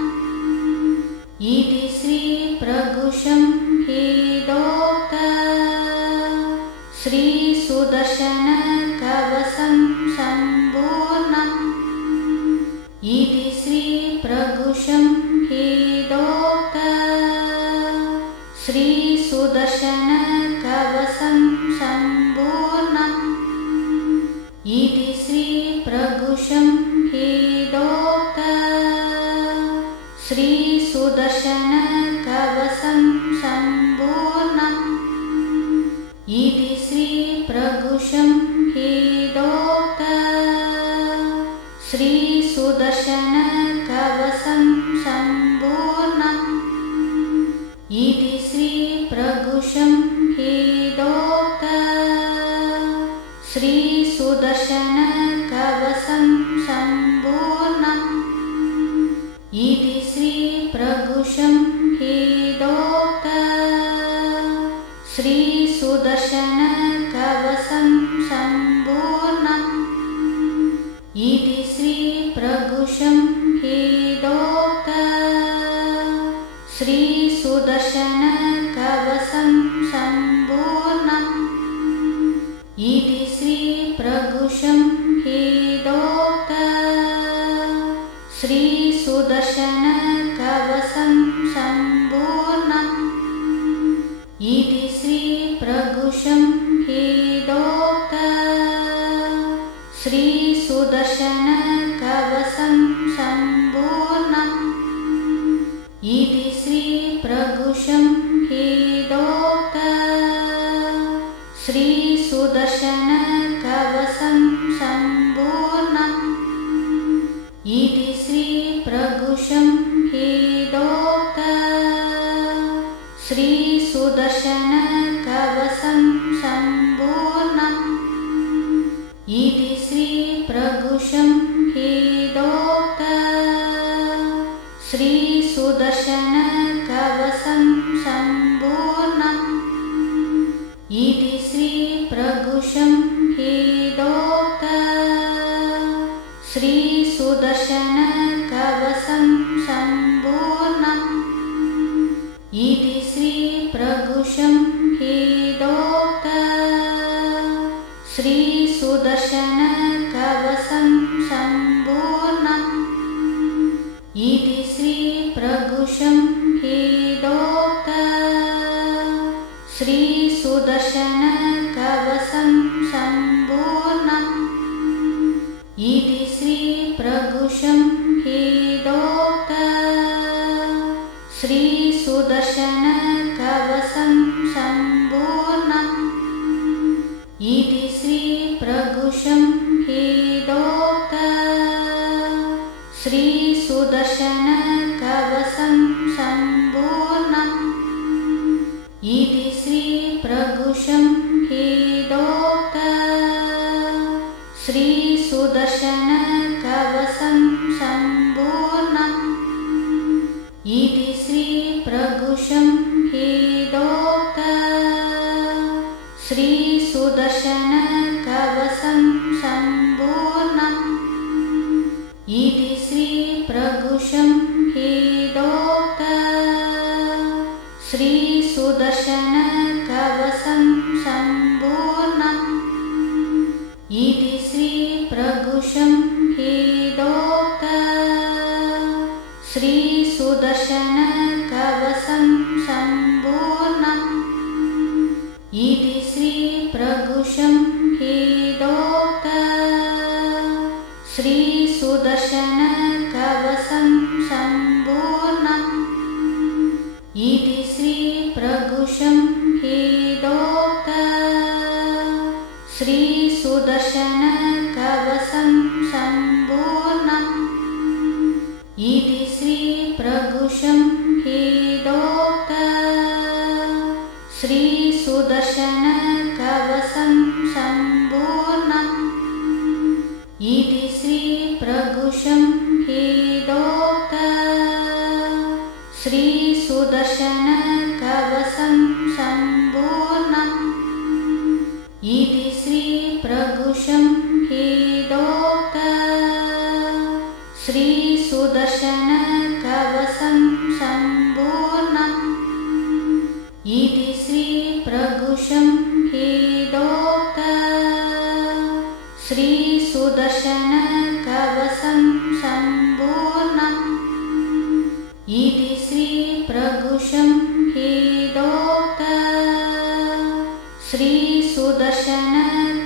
इति श्रीप्रभुशं हेदोक्तम् श्रीसुदर्शनकवचं सम्पूर्णम् इति श्रीप्रभुशं हेदोक्तम् श्रीसुदर्शनकवचं सम्पूर्णम् इति श्रीप्रभुशं हेदोक्तम् श्रीसुदर्शनकवचं सम्पूर्णम् इति श्रीप्रभुशं हेदोक्तम् श्रीसुदर्शनकवचं सम्पूर्णम् इति श्रीप्रभुशं हेदोक्तम् श्रीसुदर्शनकवचं सम्पूर्णम् इति श्रीप्रभुशं हेदोक्तम् श्रीसुदर्शनकवचं सम्पूर्णम् इति श्रीप्रभुशं हेदोक्तम् श्रीसुदर्शनकवचं सम्पूर्णम् इति श्रीप्रभुशं हेदोक्तम् श्रीसुदर्शनकवचं सम्पूर्णम् इति श्रीप्रभुशं हेदोक्तम् श्रीसुदर्शनकवचं सम्पूर्णम् इति श्रीप्रभुशं हेदोक्तम् श्रीसुदर्शनकवचं सम्पूर्णम् इति श्रीप्रभुशं हेदोक्तम् श्रीसुदर्शनकवचं सम्पूर्णम् इति श्रीप्रभुशं हेदोक्तम् श्रीसुदर्शनकवचं सम्पूर्णम् इति श्रीप्रभुशं हेदोक्तम् श्रीसुदर्शनकवचं सम्पूर्णम् इति श्रीप्रभुशं श्री सुदर्शन कवचं सम्पूर्णम् इति श्री प्रघुषं हेदोक्तम् श्री सुदर्शन कवचं सम्पूर्णम् इति श्री प्रघुषं हेदोक्तम् श्री सुदर्शन कवचं सम्पूर्णम् इति श्री प्रघुषं हेदोक्तम् श्री सुदर्शन कवचं सम्पूर्णम् इति श्री प्रघुषं हेदोक्तम् श्री सुदर्शन कवचं सम्पूर्णम् इति श्री प्रघुषं हेदोक्तम् श्री सुदर्शन कवचं सम्पूर्णम् इति श्री प्रघुषं हेदोक्तम् श्री सुदर्शन कवचं सम्पूर्णम् इति श्री प्रघुषं हेदोक्तम् श्री सुदर्शन कवचं सम्पूर्णम् इति श्री प्रघुषं हेदोक्तम् श्री सुदर्शन कवचं सम्पूर्णम् इति श्री प्रघुषं हेदोक्तम् श्री सुदर्शन कवचं सम्पूर्णम् इति श्री प्रघुषं हेदोक्तम् श्री सुदर्शन कवचं सम्पूर्णम् इति श्री प्रघुषं हेदोक्तम् श्री सुदर्शन कवचं सम्पूर्णम् इति श्री प्रघुषं हेदोक्तम् श्री सुदर्शन कवचं सम्पूर्णम् इति श्री प्रघुषं हेदोक्तम् श्री सुदर्शन कवचं सम्पूर्णम् इति श्री प्रघुषं हेदोक्तम् श्री सुदर्शन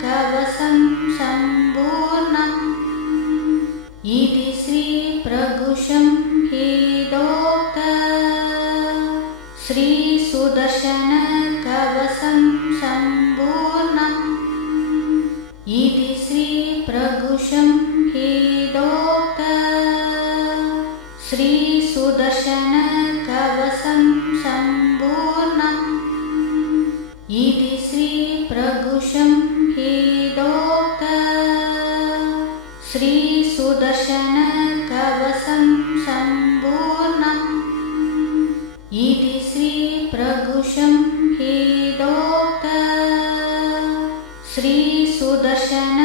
कवचं सम्पूर्णम् इति श्री प्रघुषं हेदोक्तम् श्री सुदर्शन कवचं सम्पूर्णम् इति श्री प्रघुषं हेदोक्तम् श्री सुदर्शन कवचं सम्पूर्णम् इति श्री प्रघुषं हेदोक्तम् श्री सुदर्शन कवचं सम्पूर्णम् इति श्री प्रघुषं हेदोक्तम् श्री सुदर्शन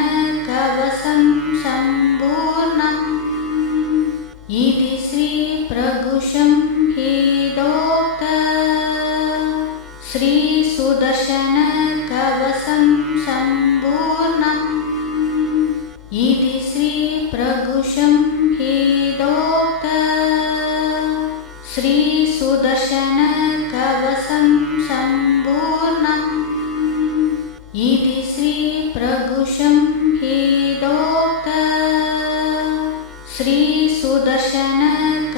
कवचं सम्पूर्णम् इति श्री प्रघुषं हेदोक्तम् श्री सुदर्शन कवचं सम्पूर्णम् इति श्री प्रघुषं हेदोक्तम् श्री सुदर्शन कवचं सम्पूर्णम् इति श्री प्रघुषं हेदोक्तम् श्री सुदर्शन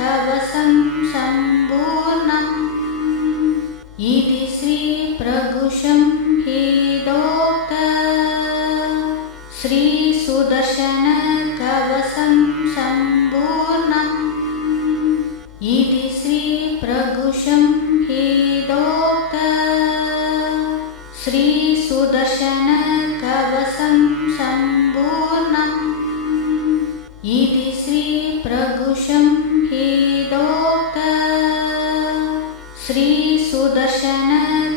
कवचं सम्पूर्णम् इति श्री प्रघुषं हेदोक्तम् श्री सुदर्शन कवचं सम्पूर्णम् इति श्री प्रघुषं हेदोक्तम् श्री सुदर्शन कवचं सम्पूर्णम् इति श्री प्रघुषं हेदोक्तम् श्री सुदर्शन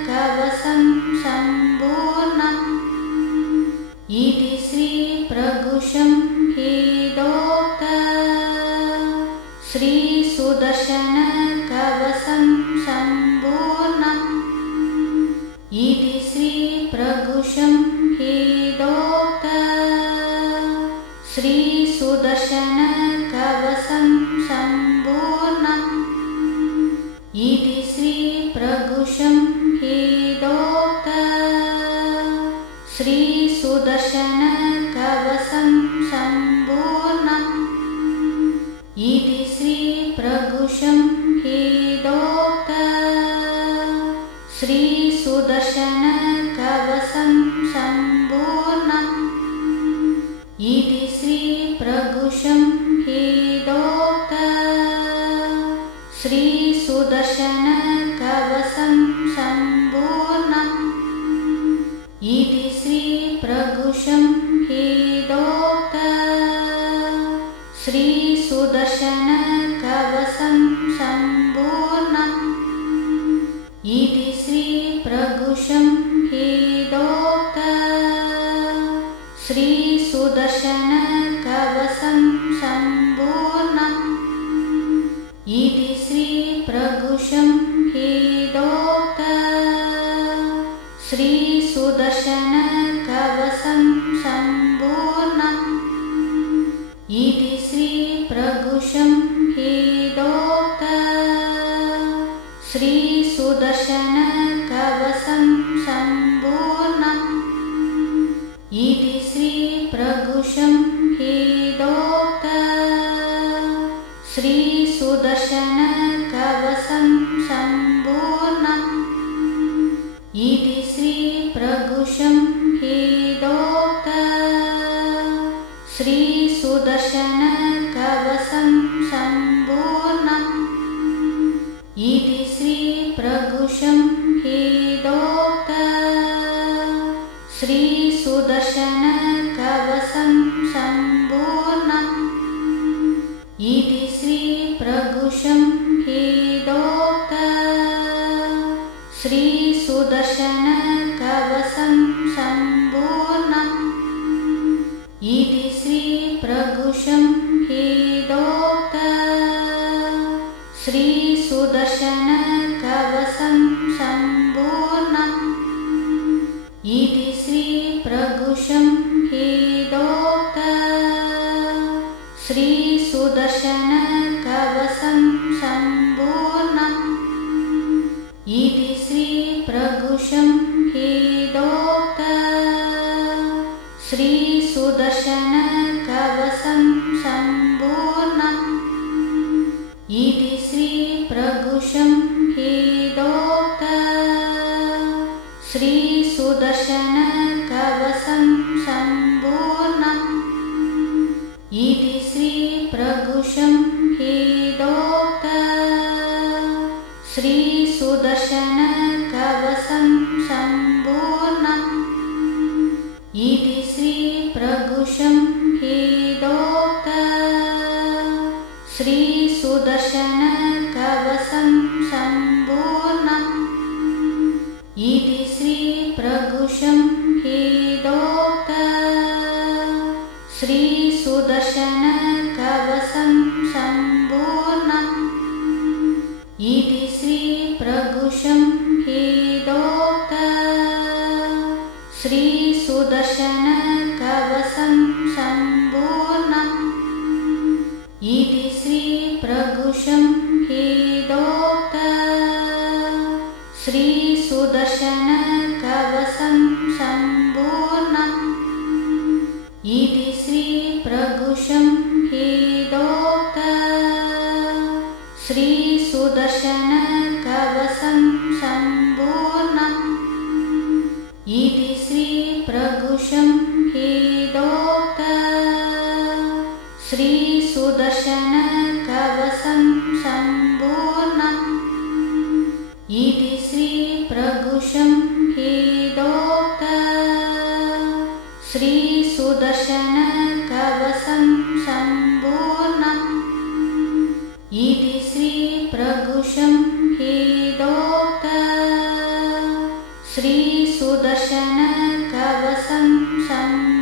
कवचं सम्पूर्णम् इति श्री प्रघुषं हेदोक्तम् श्री सुदर्शन कवचं सम्पूर्णम् इति श्री प्रघुषं हेदोक्तम् श्रीसुदर्शनकवचं सम्पूर्णम् इति श्रीप्रभुशं हेदोक्तम् श्रीसुदर्शनकवचं सम्पूर्णम् इति श्रीप्रभुशं हेदोक्तम् श्रीसुदर्शनकवचं सम्पूर्णम् इति श्रीप्रभुशं हेदोक्तम् श्रीसुदर्शनकवचं सम्पूर्णम् इति श्रीप्रभुशं हेदोक्तम् श्रीसुदर्शनकवचं सम्पूर्णम् इति श्रीप्रभुशं हेदोक्तम् श्रीसुदर्शनकवचं सम्पूर्णम् इति श्रीप्रभुशं हेदोक्तम् श्रीसुदर्शनकवचं सम्पूर्णम् इति श्रीप्रभुशं हेदोक्तम् श्रीसुदर्शनकवचं सम्पूर्णम् इति श्रीप्रभुशं हेदोक्तम् श्रीसुदर्शनकवचं सम्पूर्णम् इति श्रीप्रभुशं हेदोक्तम् श्रीसुदर्शनकवचं सम्पूर्णम् इति श्रीप्रभुशं हेदोक्तम् श्रीसुदर्शनकवचं सम्पूर्णम् इति श्रीप्रभुशं हेदोक्तम् श्रीसुदर्शनकवचं सम्पूर्णम् इति श्रीप्रभुशं हेदोक्तम् श्रीसुदर्शनकवचं सम्पूर्णम् इति श्रीप्रभुशं हेदोक्तम् श्रीसुदर्शनकवचं सम्पूर्णम् इति श्रीप्रभुशं हेदोक्तम् श्रीसुदर्शनकवचं सम्पूर्णम् इति श्रीप्रभुशं हेदोक्तम् श्रीसुदर्शनकवचं सम्पूर्णम् इति श्रीप्रभुशं हेदोक्तम् श्रीसुदर्शनकवचं सम्पूर्णम् इति श्रीप्रभुशं हेदोक्तम् श्रीसुदर्शनकवचं सम्पूर्णम् इति श्रीप्रभुशं हेदोक्तम् श्रीसुदर्शनकवचं सम्पूर्णम् इति श्रीप्रभुशं हेदोक्तम् श्रीसुदर्शनकवचं सम्पूर्णम् इति श्रीप्रभुशं हेदोक्तम् श्रीसुदर्शनकवचं सम्पूर्णम् इति श्रीप्रभुशं हेदोक्तम् श्रीसुदर्शनकवचं सम्पूर्णम् इति श्रीप्रभुशं हेदोक्तम् श्रीसुदर्शनकवचं सम्पूर्णम् इति श्रीप्रभुशं हेदोक्तम् श्रीसुदर्शनकवचं सम्पूर्णम् इति श्रीप्रभुशं हेदोक्तम् श्रीसुदर्शनकवचं सम्पूर्णम्